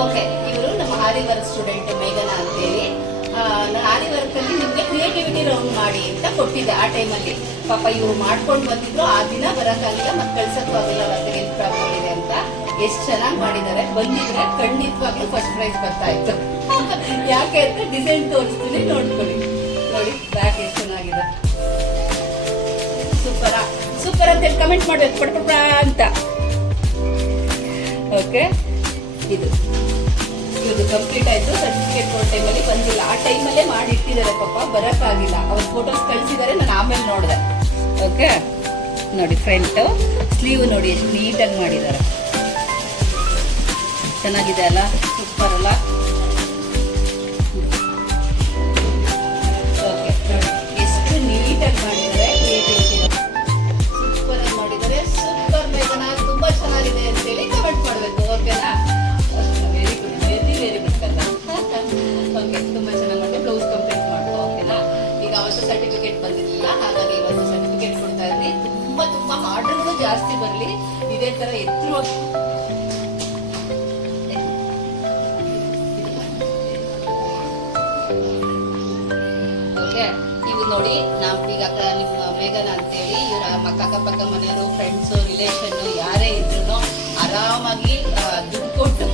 Okay, ಇವರು ನಮ್ಮ ಆರಿ work student ಮೇಘನಾ ಅಂತೇಳಿ. ಆರಿ ವರ್ಕ್ ಅಲ್ಲಿ ನಿಮ್ಗೆ ಕ್ರಿಯೇಟಿವಿಟಿ ರೌಂಡ್ ಮಾಡಿ ಅಂತ ಕೊಟ್ಟಿದ್ದೆ ಆ ಟೈಮಲ್ಲಿ. ಪಾಪ ಇವ್ರು ಮಾಡ್ಕೊಂಡು ಬಂದಿದ್ರು, ಆ ದಿನ ಬರಕ್ಕಾಗಿಲ್ಲ, ಮತ್ತೆ ಕಳ್ಸಕ್ಕೂ ಆಗಿಲ್ಲ, ಅವತ್ತಿಗೆ ಪ್ರಾಬ್ಲಮ್ ಇದೆ ಅಂತ. ಎಷ್ಟು ಚೆನ್ನಾಗಿ ಮಾಡಿದ್ದಾರೆ. ಬಂದಿದ್ರೆ ಖಂಡಿತವಾಗ್ಲೂ ಫಸ್ಟ್ ಪ್ರೈಸ್ ಬರ್ತಾ ಇತ್ತು. ಯಾಕೆ ಅಂತ ಡಿಸೈನ್ ತೋರಿಸ್ತೀನಿ, ನೋಡ್ಕೊಳ್ಳಿ. ನೋಡಿ ಬ್ಯಾಕ್ ಎಷ್ಟು ಚೆನ್ನಾಗಿದೆ. ಸೂಪರ್ ಅಂತೇಳಿ ಕಮೆಂಟ್ ಮಾಡ್ಬೇಕು ಪಡಪಡ ಅಂತ. ಓಕೆ, ಇದು ಕಂಪ್ಲೀಟ್ ಆಯ್ತು. ಸರ್ಟಿಫಿಕೇಟ್ ಕೊಡೋ ಟೈಮಲ್ಲಿ ಬಂದಿಲ್ಲ, ಆ ಟೈಮಲ್ಲೇ ಮಾಡಿ ಇಟ್ಟಿದ್ದಾರೆ. ಪಾಪ ಬರಕ್ಕಾಗಿಲ್ಲ, ಅವ್ರ ಫೋಟೋಸ್ ಕಳಿಸಿದ್ದಾರೆ, ನಾನು ಆಮೇಲೆ ನೋಡಿದೆ. ಓಕೆ, ನೋಡಿ ಫ್ರಂಟ್ ಸ್ಲೀವ್ ನೋಡಿ ಎಷ್ಟು ನೀಟಾಗಿ ಮಾಡಿದ್ದಾರೆ. ಚೆನ್ನಾಗಿದೆ ಅಲ್ಲ, ಸೂಪರ್ ಅಲ್ಲ. ಓಕೆ, ಎಷ್ಟು ನೀಟಾಗಿ ಮಾಡಿದ್ದಾರೆ, ಕ್ರಿಯೇಟಿವಿಟಿ ಸೂಪರ್ ಆಗಿ ಮಾಡಿದ್ದಾರೆ. ಸೂಪರ್ ಮೇಘನಾ, ತುಂಬಾ ಚೆನ್ನಾಗಿದೆ ಅಂತೇಳಿ ಕಮೆಂಟ್ ಮಾಡಬೇಕು. ಓಕೆನಾ? ವೆರಿ ಗುಡ್, ವೆರಿ ಗುಡ್ ಕಲ್ಲ. ಓಕೆ, ತುಂಬಾ ಚೆನ್ನಾಗಿ ಮಾಡಿ ಬ್ಲೌಸ್ ಕಂಪ್ಲೀಟ್ ಮಾಡ್ಕೊ. ಓಕೆನಾ? ಈಗ ಅವತ್ತು ಸರ್ಟಿಫಿಕೇಟ್ ಬಂದಿರಲಿಲ್ಲ, ಹಾಗಾಗಿ ಇವತ್ತು ಸರ್ಟಿಫಿಕೇಟ್ ಕೊಡ್ತಾ ಇದ್ವಿ. ತುಂಬಾ ಆರ್ಡರ್ಗಳು ಜಾಸ್ತಿ ಬರಲಿ, ಇದೇ ತರ ಎತ್ತರು. ಓಕೆ, ಇವು ನೋಡಿ, ನಾವು ಈಗ ನಿಮ್ಮ ಮೇಘನಾ ಅಂತೇಳಿ ಇವ್ರ ಅಕ್ಕಪಕ್ಕ ಮನೆಯವರು, ಫ್ರೆಂಡ್ಸು, ರಿಲೇಷನ್ ಯಾರೇ ಇದ್ರು ಆರಾಮಾಗಿ ದುಡ್ಡು ಕೊಟ್ಟು